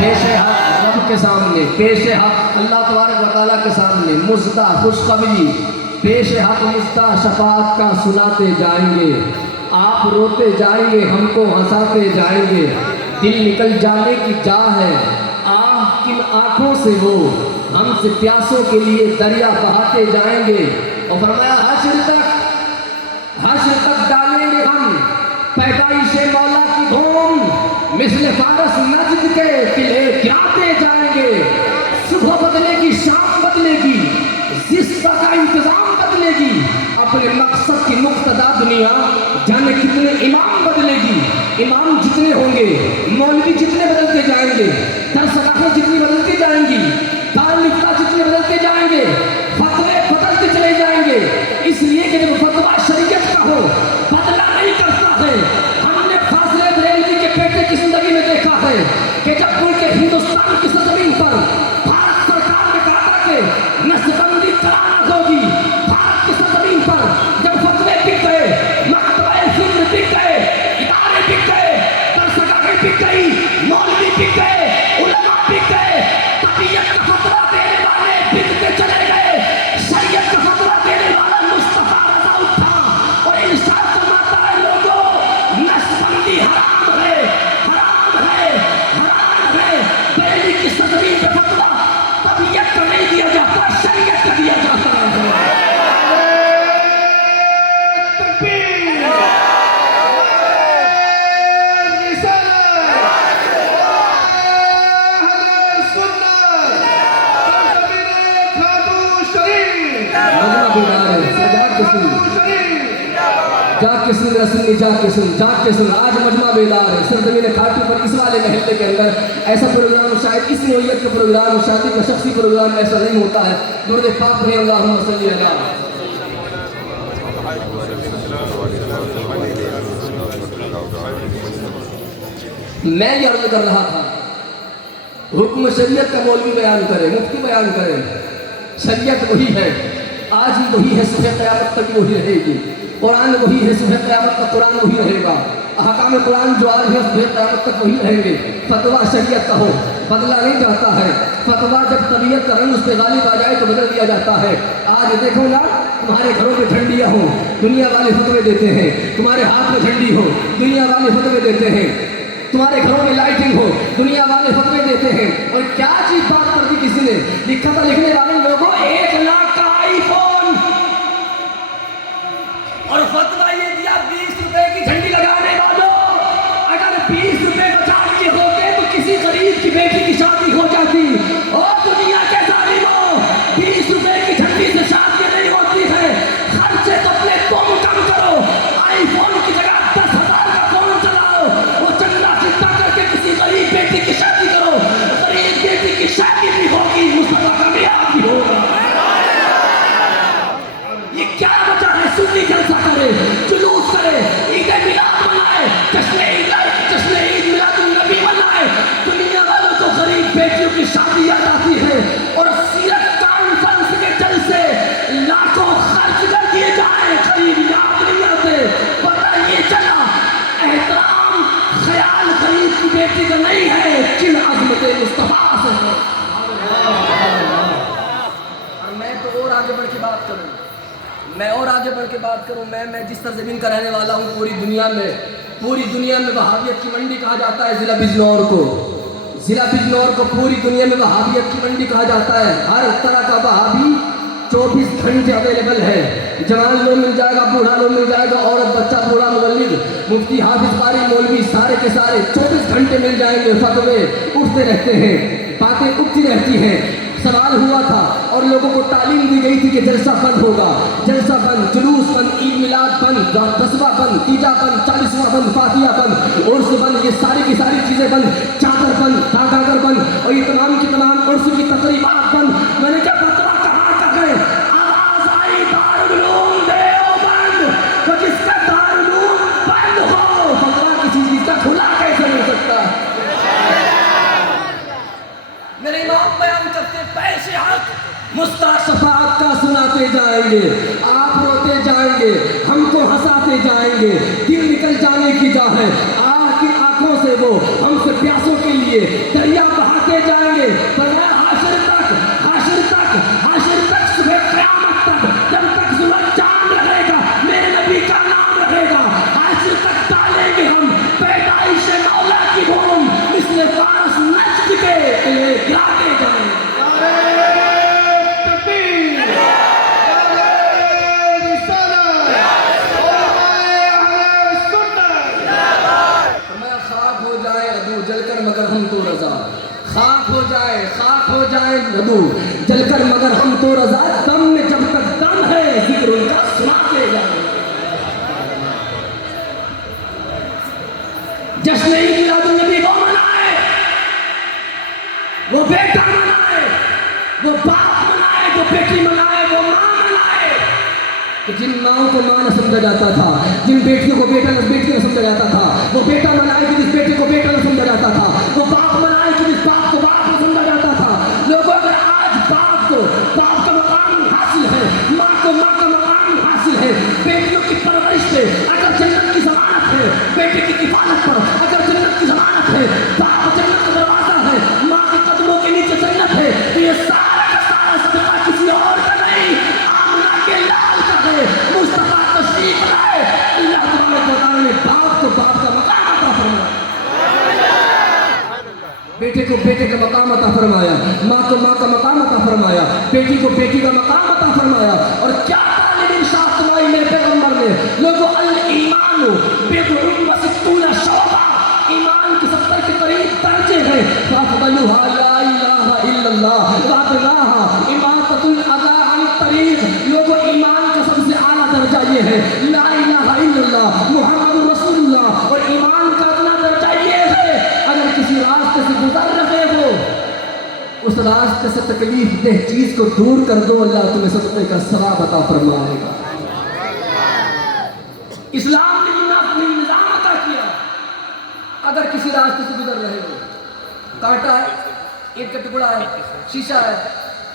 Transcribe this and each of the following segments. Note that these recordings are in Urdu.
پیش حق رب کے سامنے، پیش حق اللہ تبارک و تعالیٰ کے سامنے مزدہ خوشخبری، پیش حق مزدہ شفاعت کا سناتے جائیں گے. آپ روتے جائیں گے، ہم کو ہنساتے جائیں گے. دل نکل جانے کی جا ہے، آہ کن آنکھوں سے وہ ہم سے پیاسوں کے لیے دریا بہاتے جائیں گے. اور فرمایا حشر تک ڈالیں گے ہم پیدائش مولا کی دھوم، مثل فارس نجد کے قلعے گراتے جائیں گے. صبح بدلے گی، شام بدلے گی، زستہ کا انتظام بدلے گی. اپنے مقصد کی مقتدا دنیا جانے کتنے امام بدلے گی. امام جتنے ہوں گے، مولوی جتنے بدلتے جائیں گے، درسگاہیں جتنی بدلتی جائیں گی، دارالفتہ جتنے بدلتے جائیں گے، فتوے بدلتے چلے جائیں گے. اس لیے کہ جب فتویٰ شریعت کا ہو بدلا نہیں کرتا ہے. ہم نے فاضل بریلوی کے بیٹے کی زندگی میں دیکھا ہے کہ جب ملک ہندوستان کی سرزمین پر بھارت سرکار نے کہا تھا کہ نسبندی کرانا ہوگی، بھارت کی سرزمین پر جب فتوے بک گئے، مکتبہ فکر بک گئے، ادارے بک گئے، درسگاہیں بک گئی، مولوی بک گئے، علماء بک گئے، طبیعت کا فتویٰ دینے والے بکتے چلے گئے. شریعت کا فتویٰ دینے والا مصطفیٰ رضا اٹھا اور ارشاد فرماتا ہے لوگوں نسبندی حرام ہے، حرام ہے، حرام ہے. دہلی کی سرزمین پہ فتویٰ طبیعت کا نہیں دیا جاتا، شریعت کا دیا جاتا ہے. جا کے سن آج مجمع بیدار ہے. سرزمین کھاٹو پر اس والے محلے کے اندر ایسا پروگرام شاید اس نوعیت کا پروگرام، شادی کا شخصی پروگرام ایسا نہیں ہوتا ہے. درود پاک پڑھیں اللہم صلی علی. میں یہ عرض کر رہا تھا حکم شریعت کا مولوی بیان کرے، مفتی بیان کرے. شریعت وہی ہے، آج بھی وہی ہے، صبح قیامت تک وہی رہے گی. قرآن وہی ہے، صبح قیامت تک قرآن وہی رہے گا. احکام قرآن جو آج ہے صبح قیامت تک وہی رہیں گے. فتویٰ شریعت کا ہو بدلا نہیں جاتا ہے. فتویٰ جب طبیعت کا رنگ اس پہ غالب آ جائے تو بدل دیا جاتا ہے. آج دیکھو نا، تمہارے گھروں میں جھنڈیاں ہوں، دنیا والے فتوے دیتے ہیں. تمہارے ہاتھ میں جھنڈی ہو، دنیا والے فتوے دیتے ہیں. تمہارے گھروں میں لائٹنگ ہو، دنیا والے فتوے دیتے ہیں. اور کیا چیز بات کر دی کسی نے، لکھا تھا لکھنے والے لوگوں 1 لاکھ کا آئی فون، اور فتویٰ یہ دیا 20 روپے کی جھنڈی لگانے والوں. اگر 20 روپے بچانے کے ہوتے تو کسی غریب کی بیٹی کی شادی ہو جاتی. اور دنیا کے ظالموں، 20 روپے کی جھنڈی سے شادی نہیں ہوتی ہے. خرچے تو اپنے تم کم کرو. آئی فون کی جگہ 10,000 کا فون چلاؤ، وہ چندہ چندہ کر کے کسی غریب بیٹی کی شادی کرو. غریب بیٹی کی شادی بھی ہوگی، مصطفیٰ کامیاب بھی ہوگا. یہ کیا وجہ ہے؟ سنی جلسہ کرے، جلوس کرے، عید میلاد منائے، جشن عید میلاد النبی منائے. دنیا والوں کو غریب بیٹیوں کی شادی یاد آتی ہے اور سیرت کانفرنس کے جلسے لاکھوں خرچ کر دیے جائیں، غریب یاد نہیں آتے. پتہ یہ چلا احترام خیال غریب کی بیٹی کا نہیں ہے، جن عظمت مصطفیٰ سے ہے. اور میں تو اور آگے بڑھ کے بات کروں، میں جس سرزمین کا رہنے والا ہوں، پوری دنیا میں وہابیت کی منڈی کہا جاتا ہے. ضلع بجنور کو پوری دنیا میں وہابیت کی منڈی کہا جاتا ہے. ہر طرح کا وہابی 24 گھنٹے اویلیبل ہے. جوان لوگ مل جائے گا، بوڑھا لوگ مل جائے گا، عورت بچہ بوڑھا مبلغ مفتی حافظ قاری مولوی سارے کے سارے 24 گھنٹے مل جائیں گے. فتوے اٹھتے رہتے ہیں، باتیں اٹھتی رہتی ہیں. سوال ہوا تھا اور لوگوں کو تعلیم دی گئی تھی کہ جلسہ بند ہوگا، جلسہ بند، جلوس بند، عید میلاد بند، قصبہ بند، تیجا بند، 40واں بند، فاتحہ بند، عرس بند، یہ ساری کی ساری چیزیں بند. چادر بند، داغاگر بند، اور یہ تمام کی تمام عرس کی تقریبات بند. میں نے کیا فتویٰ کہاں تک ہے؟ آواز آئی دارالعلوم دیوبند، تو جس کا دارالعلوم بند ہو فتویٰ کسی چیز کا کھلا کیسے ہو سکتا ہے؟ میرے امام بیان کرتے پیش حق مستہ شفاعت کا سناتے جائیں گے. آپ روتے جائیں گے، ہم کو ہنساتے جائیں گے. دل نکل جانے کی جا ہے، آہ کی آنکھوں سے وہ ہم سے پیاسوں کے لیے دریا بہا فرمایا حاشر تک، حاشر تک، حاشر تک، صبح قیامت تک، جب تک سورج چاند رہے گا میرے نبی کا نام رہے گا، حاشر تک ڈالیں گے ہم پیدائش مولا کی دھوم مثل فارس نجد کے گراتے جائیں گے۔ جل کر مگر ہم تو رضا، خاک ہو جائے، خاک ہو جائے ابو جل کر مگر ہم تو رضا، دم میں جب تک دم ہے ذکر ان کا سناتے جائیں۔ جشن عید میلاد النبی وہ منائے، وہ بیٹا منائے، وہ باپ منائے، وہ بیٹی منائے، وہ ماں منائے، کہ جن ماں کو ماں نہ سمجھا جاتا تھا، جن بیٹیوں کو بیٹا نہ سمجھا جاتا تھا، وہ بیٹا منائے کہ جس بیٹے کو بیٹا نہ سمجھا جاتا تھا، وہ باپ منائے کہ جس باپ کو باپ نہ سمجھا جاتا تھا۔ لوگوں اگر آج باپ کو باپ کا مقام حاصل ہے، ماں کو ماں کا مقام حاصل ہے، بیٹیوں کی پرورش پہ اگر جنت کی ضمانت ہے، بیٹے کی کفالت پر اگر جنت کی ضمانت ہے، باپ جنت کا دروازہ ہے، ماں کے قدموں کے نیچے جنت ہے، تو یہ سارا کا سارا صدقہ کسی اور کا نہیں، آمنہ کے لال کا ہے، مصطفیٰ تشریف لائے۔ اللہ تبارک و تعالیٰ نے باپ کو باپ کا مقام عطا فرمایا، بیٹے کو بیٹے کا مقام عطا فرمایا، ماں کو ماں کا مقام عطا فرمایا، بیٹی کو بیٹی کا مقام عطا فرمایا۔ اور کیا تعلیم ارشاد فرمائی میرے پیغمبر نے، لوگوں الایمان بضع و ستون شعبہ، ایمان کے 70 کے قریب درجے ہیں، فافضلها لا الہ الا اللہ وادناها اماطۃ الاذى عن الطریق۔ لوگوں ایمان کا سب سے اعلیٰ درجہ یہ ہے لا الہ الا اللہ محمد رسول اللہ، اور ایمان کا اپنا درجہ یہ ہے اگر کسی راستے سے گزر رہے ہو اس راستے سے تکلیف دہ چیز کو دور کر دو، اللہ تمہیں صدقے کا ثواب عطا فرمائے گا۔ اسلام نے نظام عطا کیا، اگر کسی راستے سے گزر رہے ہو، کانٹا ہے، ایک کا ٹکڑا ہے، شیشہ ہے،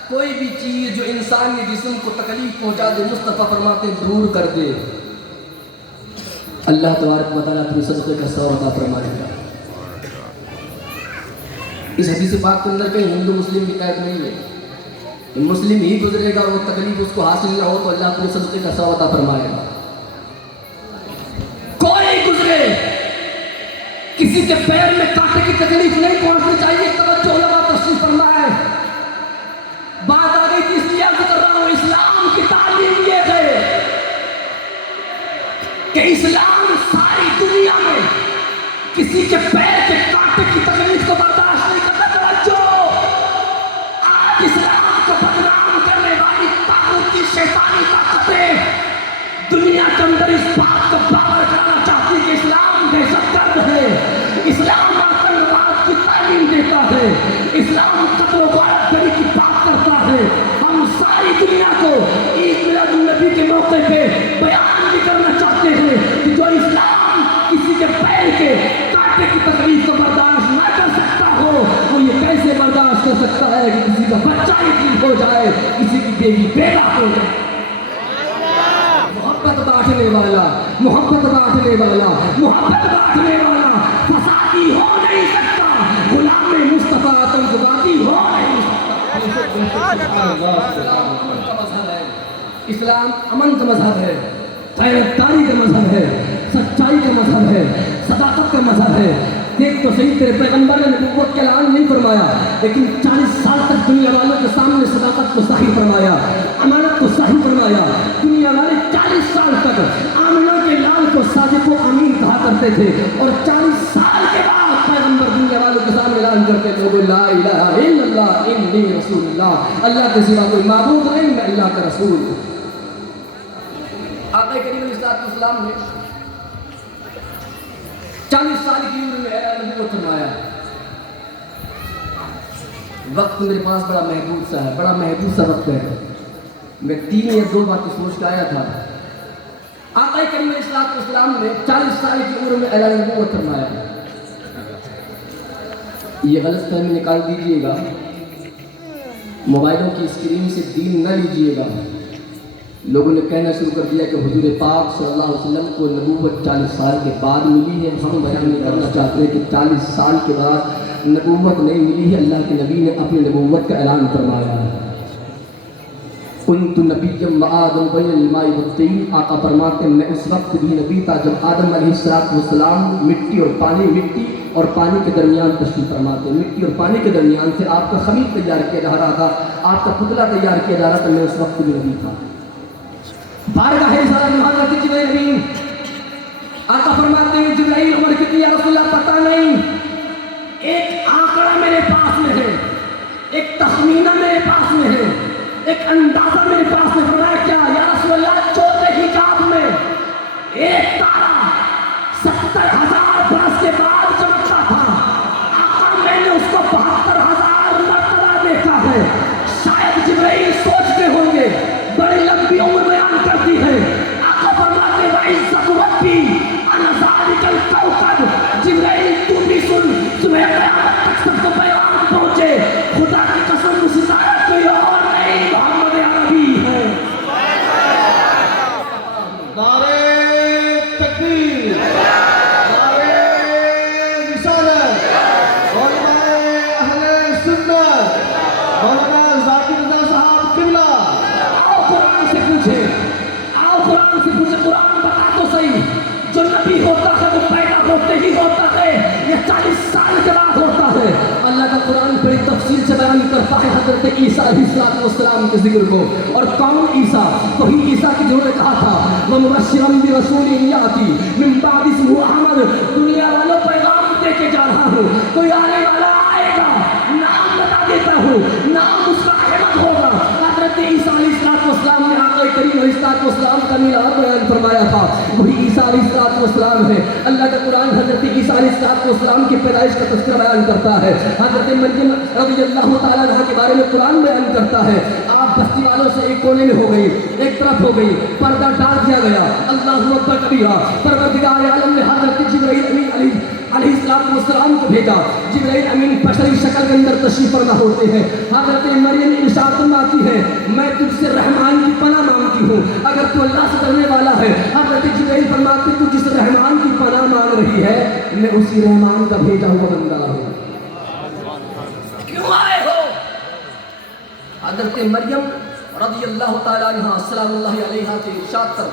کوئی بھی چیز جو انسانی جسم کو تکلیف پہنچا دے، مصطفیٰ فرماتے دور کر دے، اللہ تبارک و تعالیٰ تمہیں صدقے کا ثواب عطا فرمائے گا۔ اس حدیث پاک کے اندر کہیں ہندو مسلم کی قید نہیں ہے، مسلم ہی گزرے گا، وہ تکلیف اس کو حاصل نہ ہو تو اللہ تمہیں صدقے کا ثواب عطا فرمائے گا۔ کوئی گزرے کسی کے پیر میں کانٹے کی تکلیف نہیں پہنچنی چاہیے، توجہ علماء تشریف فرمائے۔ بات آ گئی تھی اس لیے عرض کر رہا ہوں، اسلام کی تعلیم یہ ہے کہ اسلام ساری دنیا میں کسی کے پیر کے کانٹے کی تکلیف کو برداشت نہیں کرتا۔ توجہ، آج اسلام کو بدنام کرنے والی طاغوتی شیطانی طاقتیں دنیا کے اندر اس بات کو باور کرنا چاہتی کہ اسلام دہشت گرد ہے، اسلام آتنکواد کی تعلیم دیتا ہے، اسلام قتل و غارت گری کی بات کرتا ہے۔ ہم ساری دنیا کو عید میلاد النبی کے موقع پہ بیان بھی کرنا چاہتے ہیں کہ جو اسلام کسی کے پیر کے کانٹے کی تکلیف کو برداشت نہ کر سکتا ہو، وہ یہ کیسے برداشت کر سکتا ہے کہ کسی کا بچہ یتیم ہو جائے، کسی کی بیوی بیوہ ہو جائے۔ محبت بانٹنے والا، محبت بانٹنے والا، محبت بانٹنے والا فسادی ہو نہیں سکتا، غلام مصطفیٰ آتنکوادی ہو نہیں سکتا۔ اسلام امن کا مذہب ہے، غیرتداری کا مذہب ہے، سچائی کا مذہب ہے، صداقت کا مذہب ہے۔ دیکھ تو صحیح، تیرے پیغمبر نے نبوت کا اعلان نہیں فرمایا، لیکن 40 سال تک دنیا والوں کے سامنے صداقت کو صحیح فرمایا، امانت کو صحیح فرمایا۔ دنیا والے 40 سال تک آمنہ کے لال کو صادق و امین کہا کرتے تھے، اور 40 سال کے بعد پیغمبر دنیا والوں کے سامنے اعلان کرتے تھے لا الہ الا اللہ انی رسول اللہ، اللہ کے سوا کوئی معبود نہیں، میں اللہ کا رسول ہوں۔ آقا کریم علیہ السلام نے 40 سال کی عمر میں نبوت فرمایا۔ وقت میرے پاس بڑا محدود سا ہے، بڑا محدود سا وقت ہے، میں 3 یا 2 باتیں سوچ کے آیا تھا۔ آقا کریم علیہ السلام نے 40 سال کی عمر میں اعلان نبوت فرمایا۔ یہ غلط فہمی نکال دیجئے گا، موبائلوں کی اسکرین سے دین نہ لیجئے گا۔ لوگوں نے کہنا شروع کر دیا کہ حضور پاک صلی اللہ علیہ وسلم کو نبوت 40 سال کے بعد ملی ہے۔ ہم بیان کرنا چاہتے ہیں کہ 40 سال کے بعد نبوت نہیں ملی ہے، اللہ کے نبی نے اپنی نبوت کا اعلان فرمایا ہے۔ کنت نبیا وآدم بین الماء والطین، آقا فرماتے ہیں میں اس وقت بھی نبی تھا جب آدم علیہ السلام مٹی اور پانی کے درمیان تشریف فرماتے ہیں۔ مٹی اور پانی کے درمیان سے آپ کا خمیر تیار کیا جا رہا تھا، آپ کا پتلا تیار کیا جا رہا تھا، میں اس وقت بھی نبی تھا۔ بارگاہ رسالت میں حضرت جبرائیل امین آقا فرماتے ہیں جبرائیل عمر کتنی یا رسول اللہ پتہ نہیں، ایک آنکڑا میرے پاس میں ہے، ایک تخمینہ میرے پاس میں ہے، ایک اندازہ میرے پاس میں فرمایا کیا یا رسول اللہ، چوتھے حجاب میں ایک تارا 70,000 برس کے بعد چمکتا تھا، آقا میں نے اس کو 72,000 مرتبہ دیکھا ہے۔ شاید جبرائیل سوچتے ہوں گے بڑی لمبی عمر بیان کرتی ہے، آقا فرماتے وعزت ربی انا ذالک الکوکب، جبرائیل تو بھی سن، تمہیں قیامت تک سب کو پیغام پہنچے، خدا کی قسم اس ستارہ کوئی اور نہیں، محمد عربی ہے۔ نعرہ تکبیر، نعرہ رسالت، علماء اہل سنت، مولانا ذاکر رضا صاحب قبلہ۔ آؤ قرآن سے پوچھے، قرآن بتا تو صحیح، جو نبی ہوتا ہے وہ پیدا ہوتے ہی ہوتا ہے یا 40 سال کے بعد ہوتا ہے؟ اللہ کا قرآن بڑی تفصیل سے بیان کرتا ہے حضرت عیسیٰ علیہ السلام کے ذکر کو، اور کون عیسیٰ؟ وہی عیسیٰ کی جنہوں نے کہا تھا وَمُبَشِّرًا بِرَسُولٍ يَأْتِي مِن بَعْدِ اسْمُهُ أَحْمَدُ، دنیا والوں پیغام دے کے جا رہا ہوں، کوئی آنے والا آئے گا، نام بتا دیتا ہوں، نام اس کا احمد ہوگا۔ حضرت عیسیٰ علیہ السلام نے آقا کریم علیہ السلام کا میلاد بیان فرمایا تھا، وہی عیسیٰ علیہ السلام ہے۔ اللہ کا قرآن حضرت عیسیٰ علیہ السلام کی پیدائش کا تذکرہ بیان کرتا ہے، حضرت مریم رضی اللہ تعالیٰ عنہ کے بارے میں قرآن بیان کرتا ہے، آپ بستی والوں سے ایک کونے میں ہو گئی، ایک طرف ہو گئی، پردہ ڈال دیا گیا، اللہ اکبر کبیرہ، پروردگار عالم نے حضرت جبرائیل امین علیہ السلام کو بھیجا۔ جبرائیل امین بشری شکل کے اندر تشریف فرما ہوتے ہیں، حضرت مریم ارشاد فرماتی ہے میں تجھ سے رحمان کی پناہ مانگتی ہوں، اگر تو اللہ سے ڈرنے والا ہے۔ حضرت جبرائیل فرماتے تو جس رحمان کی پناہ مانگ رہی ہے میں اسی رحمان کا بھیجا ہوا بندہ ہوں، کیوں آئے ہو؟ حضرت مریم رضی اللہ تعالیٰ عنہ سلام اللہ علیہا کے ارشاد پر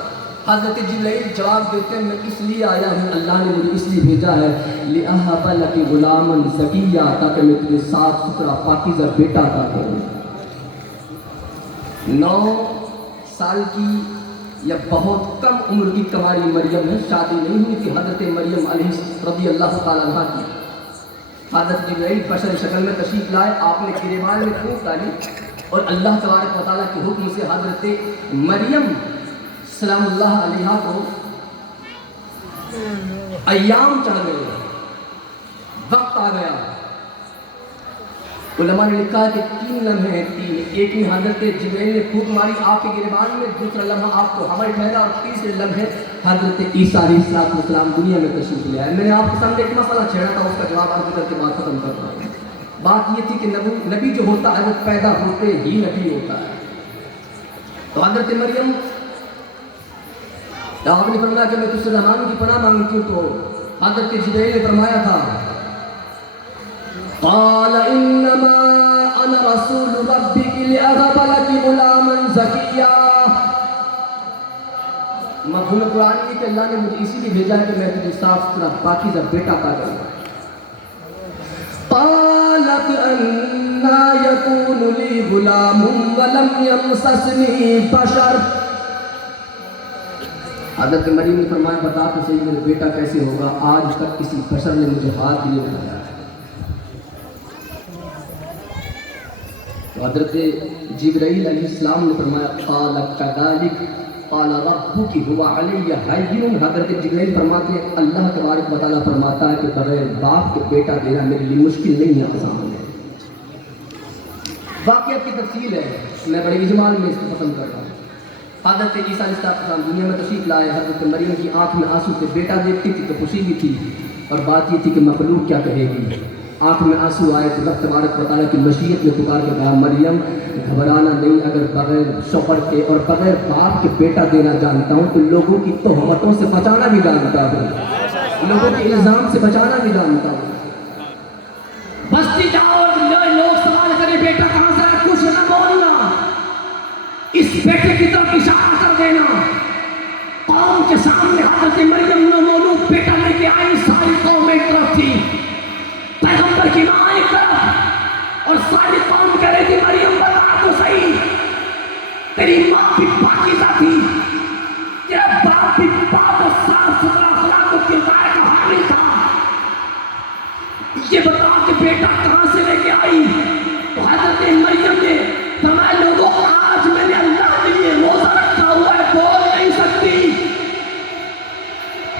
حضرت جبرائیل جواب دیتے ہیں میں اس لیے آیا ہوں، اللہ نے مجھے اس لیے بھیجا ہے لِأَهَبَ لَكِ غُلَامًا زَكِيًّا، تاکہ میں تجھے صاف ستھرا پاکیزہ بیٹا عطا کروں۔ 9 سال کی یا بہت کم عمر کی کماری مریم ہے، شادی نہیں ہوئی تھی حضرت مریم علیہ رضی اللہ تعالیٰ عنہ کی۔ حضرت جبرائیل بشر شکل میں تشریف لائے، آپ نے گریبان میں پھونک ڈالی اور اللہ تبارک و تعالیٰ کے حکم سے حضرت مریم سلام اللہ علیہ کو ایام چڑھ گئے، وقت آ گیا۔ علماء نے لکھا کہ 3 لمحے ہیں، 3، ایک میں حضرت جبرائیل نے پھونک ماری آپ کے گریبان میں، دوسرا لمحہ آپ کو حمل ٹھہرا، اور تیسرے لمحے حضرت عیسیٰ علیہ السلام دنیا میں تشریف لے آئے۔ میں نے آپ کے سامنے ایک مسئلہ چھیڑا تھا، اس کا جواب عرض کر کے بات ختم کرتا ہوں۔ بات یہ تھی کہ نبی جو ہوتا ہے وہ پیدا ہوتے ہی نبی ہوتا ہے۔ تو حضرت مریم آپ نے فرمایا کہ میں تجھ سے رحمان کی پناہ مانگتی ہوں، تو حضرت جبرائیل نے فرمایا تھا قال انما انا رسول ربک لأهب لك غلاما زکیا۔ مفہوم قرآن یہ کہ اللہ نے مجھے اسی لیے بھیجا ہے کہ میں تجھے صاف ستھرا پاکیزہ بیٹا عطا کروں۔ قالت انا یکون لی غلام ولم یمسسنی بشر، حضرت مریم نے فرمایا بتا تو صحیح میرا بیٹا کیسے ہوگا، آج تک کسی بشر نے مجھے ہاتھ نہیں اٹھایا۔ تو حضرت جبرائیل علیہ السلام نے فرمایا قال کذالک قال ربک هو علی ہین، حضرت جبرائیل فرماتے ہیں اللہ تبارک و تعالیٰ فرماتا ہے کہ بغیر باپ کے بیٹا دینا میرے لیے مشکل نہیں ہے، آسان ہے۔ واقعات کی تفصیل ہے، میں بڑے اجمال میں اس کو ختم کر رہا ہوں۔ حضرت عیسیٰ علیہ السلام دنیا میں تشریف لائے، حضرت مریم کی آنکھ میں آنسو تھے، بیٹا دیکھتی تھی تو خوشی بھی تھی، اور بات یہ تھی کہ مخلوق کیا کہے گی۔ آنکھ میں آنسو آئے تو رب تبارک و تعالیٰ کی مشیت میں پکار کے کہا مریم گھبرانا نہیں، اگر بغیر شوہر کے اور بغیر باپ کے بیٹا دینا جانتا ہوں تو لوگوں کی تہمتوں سے بچانا بھی جانتا ہوں، لوگوں کے الزام سے بچانا بھی جانتا ہوں۔ بستی جاؤ اور لوگ سوال کرے بیٹا کہاں سے آیا، کچھ نہ بولنا، اس بیٹے کی طرف اشارہ کر دینا. قوم کے سامنے حضرت مریم نومولود بیٹا لے کے آئی، ساری قوم ایک طرف تھی، پیغمبر کی ماں ایک طرف، اور ساری قوم کہہ رہی تھی مریم بتا تو صحیح، تیری ماں بھی پاکیزہ تھی، تیرا باپ بھی پاک اور صاف ستھرا اخلاق و کردار کا حامل تھا، یہ بتا کہ بیٹا کہاں سے لے کے آئی. تو حضرت مریم نے فرمایا لوگوں آج میں نے اللہ کے لیے روزہ رکھا ہوا ہے، بول نہیں سکتی.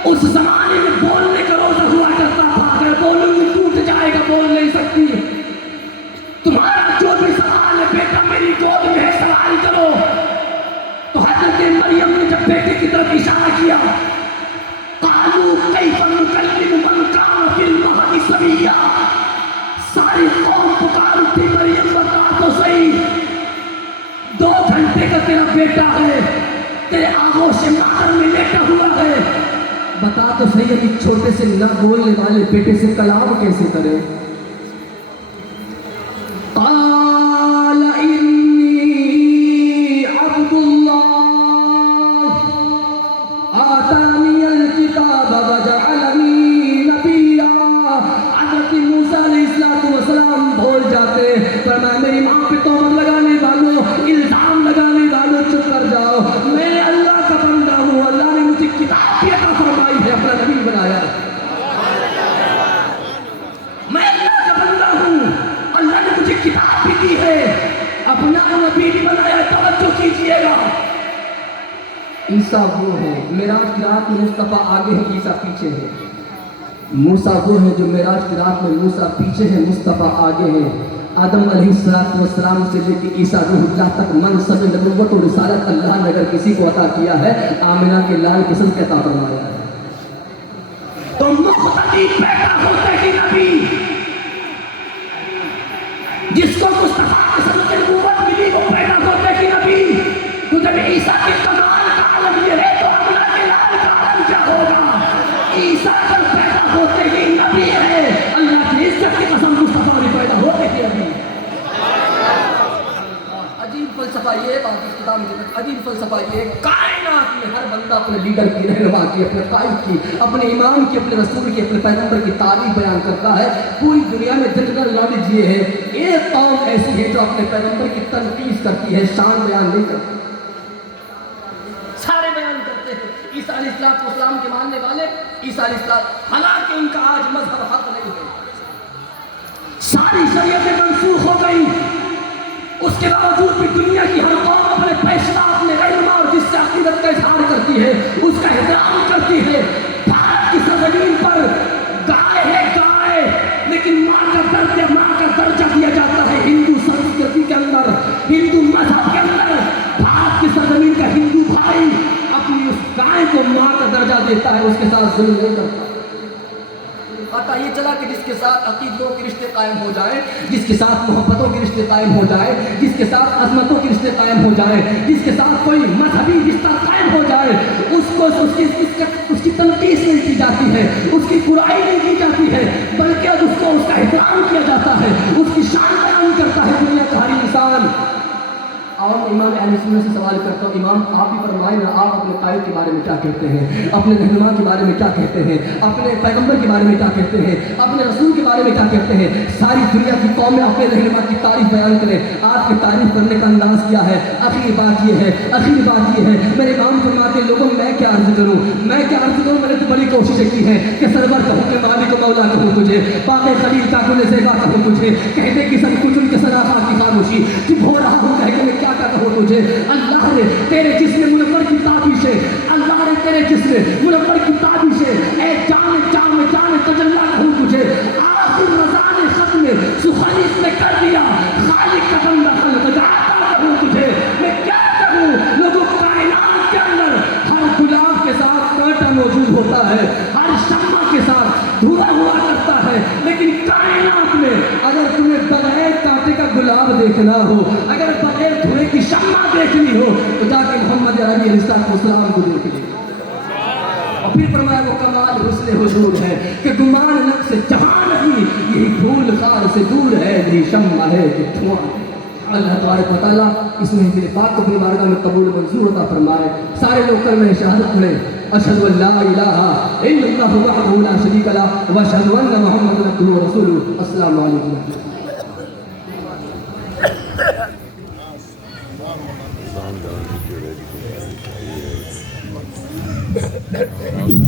اس زمانے میں بولنے کا روزہ ہوا کرتا تھا، اگر بولوں گی ٹوٹ جائے گا، بول نہیں سکتی. تمہارا جو بھی سوال ہے بیٹا میری گود میں ہے، سوال کرو. تو حضرت مریم نے جب بیٹے کی طرف اشارہ کیا، قالوا کیف نکلم من کان فی المہد صبیا، ساری قوم پکار اٹھی مریم بتا تو صحیح، 2 گھنٹے کا تیرا بیٹا ہے، تیرے آغوش مادر میں لیٹا ہوا ہے، بتا تو صحیح ابھی چھوٹے سے نہ بولنے والے بیٹے سے کلام کیسے کرے. قال انی عبد اللہ آتانی الکتاب وجعلنی نبیا. حضرت موسیٰ علیہ السلام بھول جاتے، فرمایا میری ماں پہ تہمت لگانے والوں، الزام لگانے والوں چپ کر جاؤ، میں اللہ کا بندہ ہوں، اللہ نے مجھے کتاب بھی عطا فرمائی ہے، اپنا نبی بنایا. میں اللہ کا بندہ ہوں، اللہ نے مجھے کتاب بھی دی ہے، اپنا نبی بھی بنایا. توجہ کیجئے گا، عیسیٰ وہ ہے معراج کی رات میں مصطفیٰ آگے ہے، عیسیٰ پیچھے ہے. موسیٰ وہ ہے جو معراج کی رات میں موسیٰ پیچھے ہے، مصطفیٰ آگے ہے. آدم علیہ السلام سے لے کے عیسیٰ روح اللہ تک منصب نبوت و رسالت اللہ نے اگر کسی کو عطا کیا ہے، آمنہ کے لال قسم کے عطا فرمایا ہے. تو مقتدی پیدا ہوتے ہی نبی، جس کو مصطفیٰ قسم کی نبوت ملی وہ پیدا ہوتے ہی نبی. تو جب عیسیٰ کے کمال کا عالم یہ ہے تو آمنہ کے لال کا عالم کیا ہوگا. عیسیٰ پر پیدا ہوتے ہی نبی ہے، اللہ کی عزت کی قسم مصطفیٰ بھی پیدا ہوتے ہی نبی. عجیب فلسفہ یہ بات اس کتاب میں، عجیب فلسفہ یہ کائنات میں ہر بندہ اپنے لیڈر کی، رہنما کی، اپنے قائد کی، اپنے امام کی، اپنے رسول کی، اپنے پیغمبر کی تعریف بیان کرتا ہے. پوری دنیا میں جنرل نالج یہ ہے، ایک قوم ایسی ہے جو اپنے پیغمبر کی تنقید کرتی ہے، شان بیان نہیں کرتی. سارے بیان کرتے ہیں عیسیٰ علیہ السلام کے ماننے والے، عیسیٰ علیہ السلام، حالانکہ ان کا آج مذہب حق نہیں ہے، ساری شریعتیں منسوخ ہو گئی، اس کے باوجود بھی دنیا کی ہر قوم اپنے پیشوا، اپنے رہنما اور جس سے عقیدت کا اظہار کرتی ہے اس کا احترام کرتی ہے. بھارت کی سرزمین پر گائے ہے گائے، لیکن ماں کا درجہ دیا جاتا ہے ہندو سنسکرتی کے اندر، ہندو مذہب کے اندر. بھارت کی سرزمین کا ہندو بھائی اپنی اس گائے کو ماں کا درجہ دیتا ہے، اس کے ساتھ ظلم نہیں کرتا. پتہ یہ چلا کہ جس کے ساتھ عقیدوں کے رشتے قائم ہو جائیں، جس کے ساتھ محبتوں کے رشتے قائم ہو جائیں، جس کے ساتھ عظمتوں کے رشتے قائم ہو جائیں، جس کے ساتھ کوئی مذہبی رشتہ قائم ہو جائے، اس کی تنقید نہیں کی جاتی ہے، اس کی برائی نہیں کی جاتی ہے، بلکہ اب اس کا احترام کیا جاتا ہے، اس کی شان بیان کرتا ہے دنیا کا ہر انسان. اور امام اہل سنت سے سوال کرتا ہوں، امام آپ بھی فرمائیں نا، آپ اپنے قائد کے بارے میں کیا کہتے ہیں، اپنے رہنما کے بارے میں کیا کہتے ہیں، اپنے پیغمبر کے بارے میں کیا کہتے ہیں، اپنے رسول کے بارے میں کیا کہتے ہیں. ساری دنیا کی قومیں اپنے رہنما کی تعریف بیان کریں، آپ کی تعریف کرنے کا انداز کیا ہے. آخری بات یہ ہے میرے امام فرماتے ہیں لوگوں میں کیا عرض کروں، میں نے تو بڑی کوششیں کی ہیں کہ سرور کہوں کہ مالک و مولا کہوں تجھے، باقی خلیل کا گل زیبا کہوں تجھے، کہتے کہ سب کچھ ان کے سراپا کی خاموشی، چپ ہو رہا ہوں کہہ کے میں کیا کہوں تجھے. اللہ نے تیرے جسم منور کی تابش ہے، اللہ نے تیرے جسم منور کی تابش ہے، اے جان تجلی کہوں تجھے. آخر رضان ختم سخنیس نے کر دیا، خالق کا بندہ خلق جاتا کہوں تجھے. میں کیا کہوں، لوگوں کائنات کے اندر ہر گلاب کے ساتھ کانٹا موجود ہوتا ہے، ہر شمع کے ساتھ دھوا ہوا کرتا ہے، لیکن کائنات میں اگر تمہیں بغیر کانٹے کا گلاب دیکھنا ہو، اگر بغیر دھوئے کی شمع دیکھنی ہو تو جا کے محمد عربی علیہ السلام کو دیکھ لیں. اور پھر فرمایا وہ کمال حسن حضور ہے کہ گمان نقص جہاں نہیں، یہی پھول خار سے دور ہے، یہی شمع ہے کہ دھواں ہے۔ اللہ تبارک و تعالیٰ اس محفل پاک کو اپنی بارگاہ میں قبول منظور عطا فرمائے۔ سارے لوگ کلمہ شہادت پڑھیں، اشہد ان لا الہ الا اللہ وحدہ لا شریک لہ واشہد ان محمدا عبدہ ورسولہ۔ السلام علیکم۔